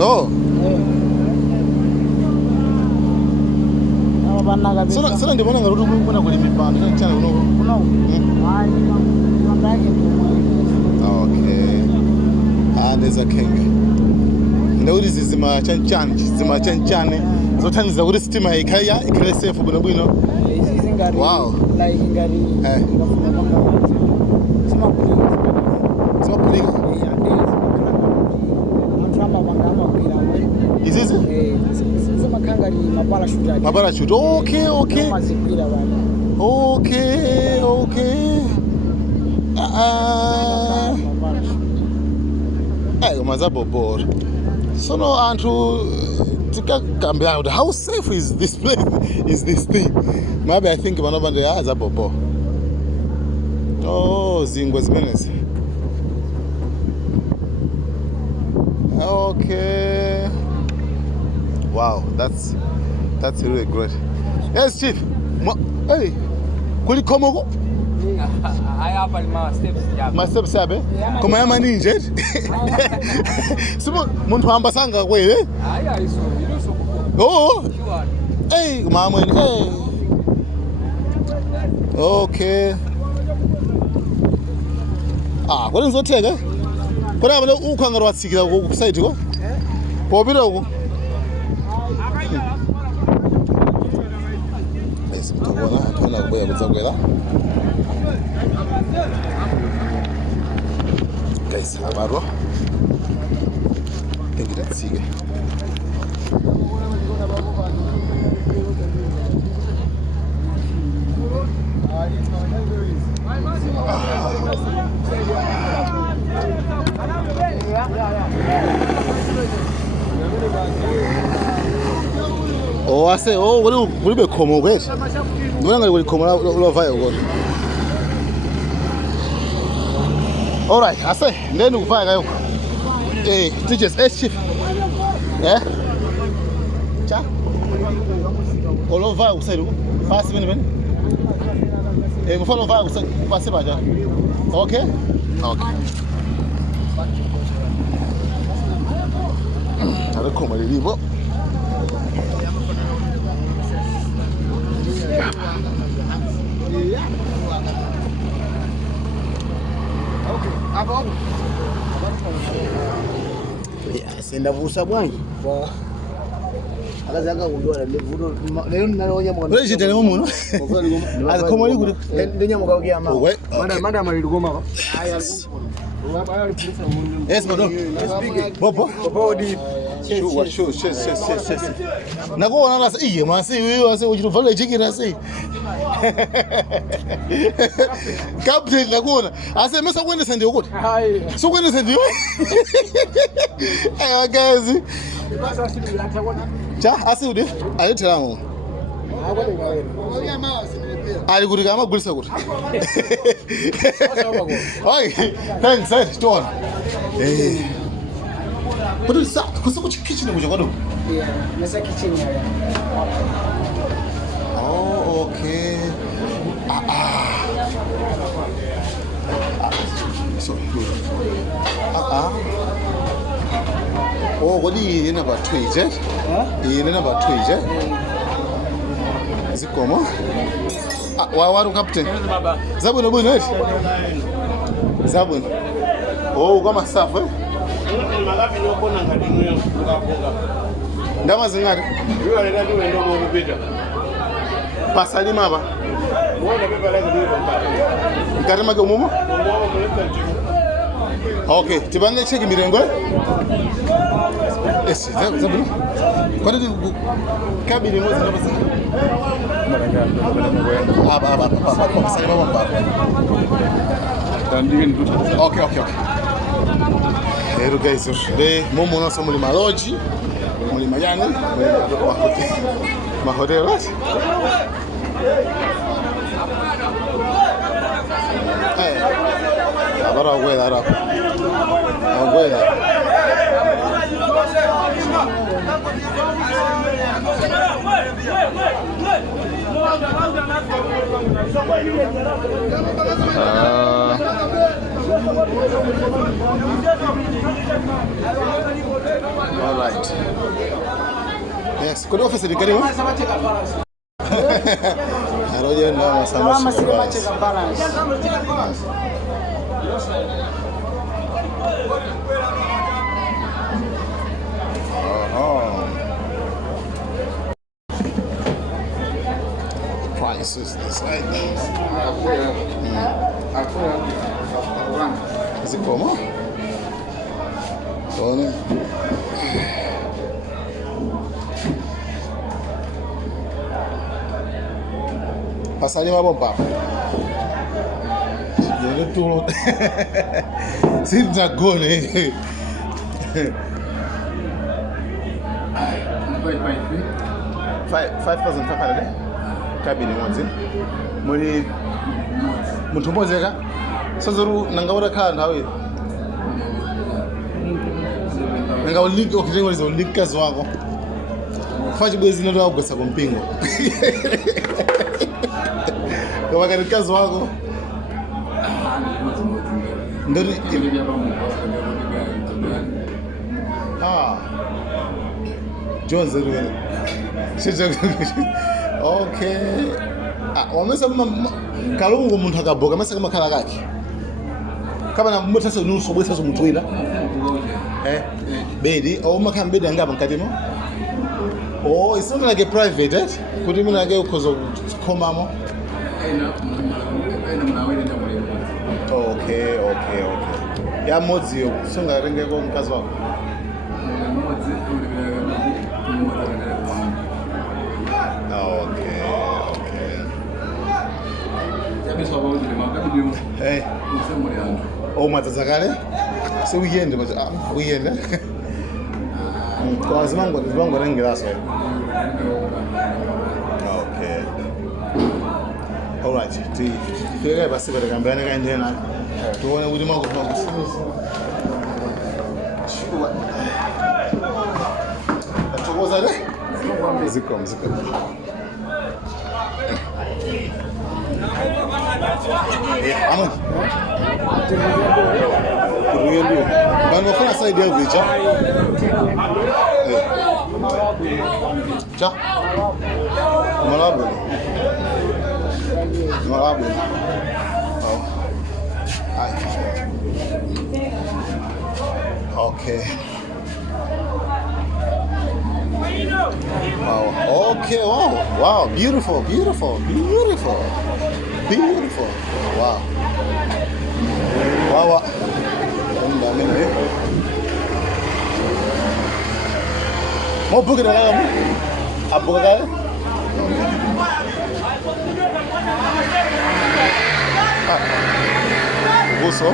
Oh. Sana ndibona ngaruti kubona kuli mipando chana kuno. Okay. There's a king. Ndawuri zizima chanchane zothandiza kuti sitima ikhaya ikhale safe bwino bwino. Wow. Like ngari. Is this? Parachute. Okay. Mazabobor. So no, Andrew, how safe is this place? Is this thing? Maybe I think one of the others are bobo. Oh, Zingwas Menes. Okay. Wow, that's really great. Yes, Chief. Hey, could you come over? I have my steps. My steps, sabe? Como é maninja? Sumo muntu ambasanga kwele? Isso. Oh. Hey, mama. Hey. Okay. Kwani nzotheka? Kona abale ukhangara watsikira ku side ko? Pobira ko? Bona athola kubuya kutsakwela. Guys, abaro. Ngiratsike. Oh, I say, will be come over. No will come over. All right, I say, then we'll find teachers, chief. Yeah? Cha? All over, say, fast minute. We follow over, fast minute. Okay? Okay. I'll come and leave. Senda vusa bwanji. Akazanga kundwala levudo lero nalonya mwana. Wewe jitele muno. Azikoma yikuti ndenya mukabukia mama. Madam alikoma ba. Yes, madam. Bobo. Sure. Nakuona ngase iye masi wewe ase uchivala chikira sei. Captain nakuona. Ase mesa kwendesa ndiyo kuti. Hayi. So kwendesa ndiyo. Guys. Cha asudi ayithelanga. Ali kuti kama gulisa kuti. Okay, thanks, sir. Stone. But it's kusuku kitchen mucho kwado. Yeah, nasa kitchen area. Oh, okay. Sorry. Oh, what do you know about Twitch? You know about Twitch? Is it common? Waru captain. Zabun obu net. Zabun. Oh, kama safu eh? Magapi noko na ngadinyo lukapunga. Ndama zingati? Yule alenda tu ndo mo kupita. Pasali maba. Muone pepa lake ndio mpaka. Ikarema ke mumo? Mumo muleta timu. Okay, tibange cheki mirengo. Yes, zabun. Kwani kabili mozi ngaba zingati? Pasali maba mba. Okay. Hello guys, today Momo nasa mulima lodge, mulima yani, mahotel right? Agora aguela ara. Aguela. All right. Yes, could office the karibu? Aroje ndo sama balance. Prices this right. Is it como? Tony. Passaria uma bomba. Eu tô. Sim, já gole. 5,500 kabini mwanzi. Muri mutumbozeka. Sanzuru nangaura khala hawe. Nangawulink okuthenga lezo linkazi wako. Fathi bwezi into yakugwesa kompingo. Ngoba kanti kazi wako ndori Jones really. Okay. Wamesa kalungu umuntu akaboka mase kama khala kakhe. Kama na muthatha nusobwesa somutwila. Bedi makhamba bedi angaba nkatimo. Oh, it's not like a private, eh? Could you mean like because of Komamo? Okay. Ya mozi songa renge ko mkazi wako. Okay. Hey. Oh, matazakale? So weekend but weekend. Kwa zimango rengilaso. Okay. All right. Fika basi bale kambana kanje na. Tuone budi mango kwa. Chukua. Tukoza le? Ziko. Aman. Ruyendu. Bano fana side ya bicha. Cha. Malabu. Oh. Okay. Wow. Okay. Wow. Beautiful. Wow. Mau buka dalam? Apa kata? Buso.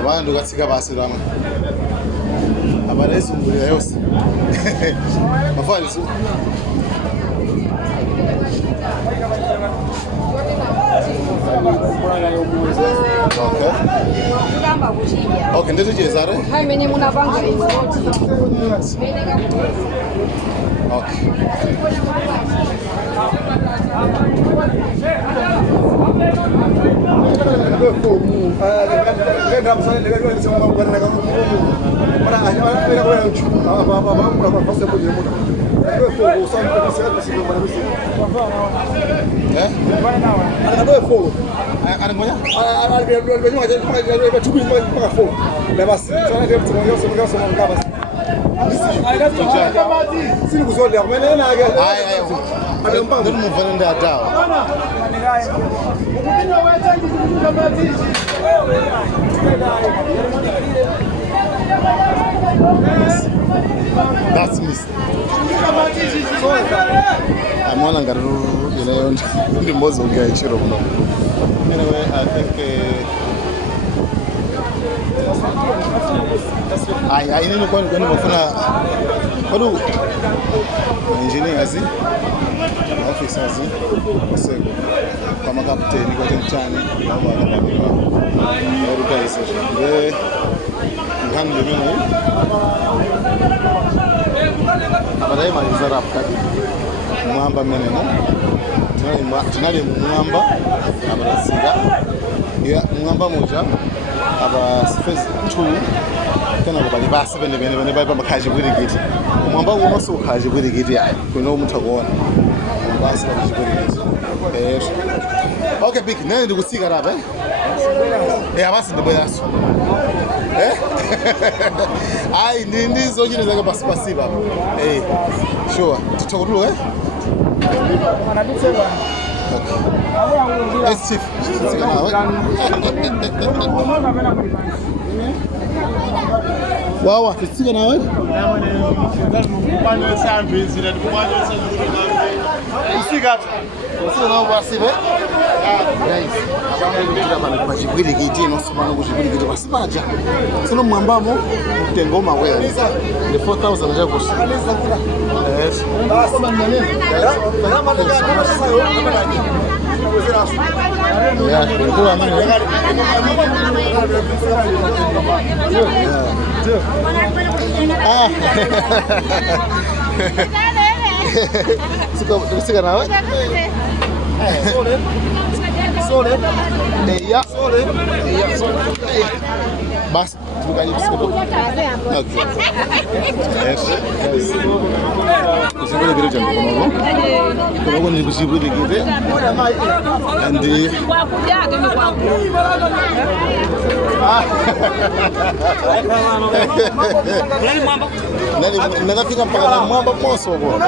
Abana ndugatsika basirama. Abana esungulira yose. Mafalisi. Okay, ndio tujezare. Hai menye munapanga hizo. Okay. That's me. I'm one and the most of the chiro. Anyway, I think I didn't know what engineer azi office azi seko kama captain kwa tentani naomba akabadiwa ndio hizo ndio ngambe mimi baadaye malizara hapo mwamba mimi tinali mwamba abalasira ya mwamba moja aba phase 2 kana bali basi bene bali bamakhaje bwirigiti mwamba uno so khaje bwirigiti yayi kuno umuntu akona basi bali bwirigiti okay big nani ndikusika lapha abasi ndibelaso hayi ndizonyine zake basipasiba sure tuthokotulo Chief. Wawa, tutsika nawe? Usika nawe basibe? Guys, abamwe bana bajibwile kiti nosomana kujibwile kiti basibaja. Sino mwambamo tengoma wewe. The 4000 nje kusi. Yes. Yeah, nikuwa mimi. Sika nawe? Sole. Ya. Bas, tukajisikia. Okay. Yes. Kusimbele vile jambo kono. Kono ni kusimbele kile. And nani mwamba? Nani nafika mpaka na mwamba moso bwana.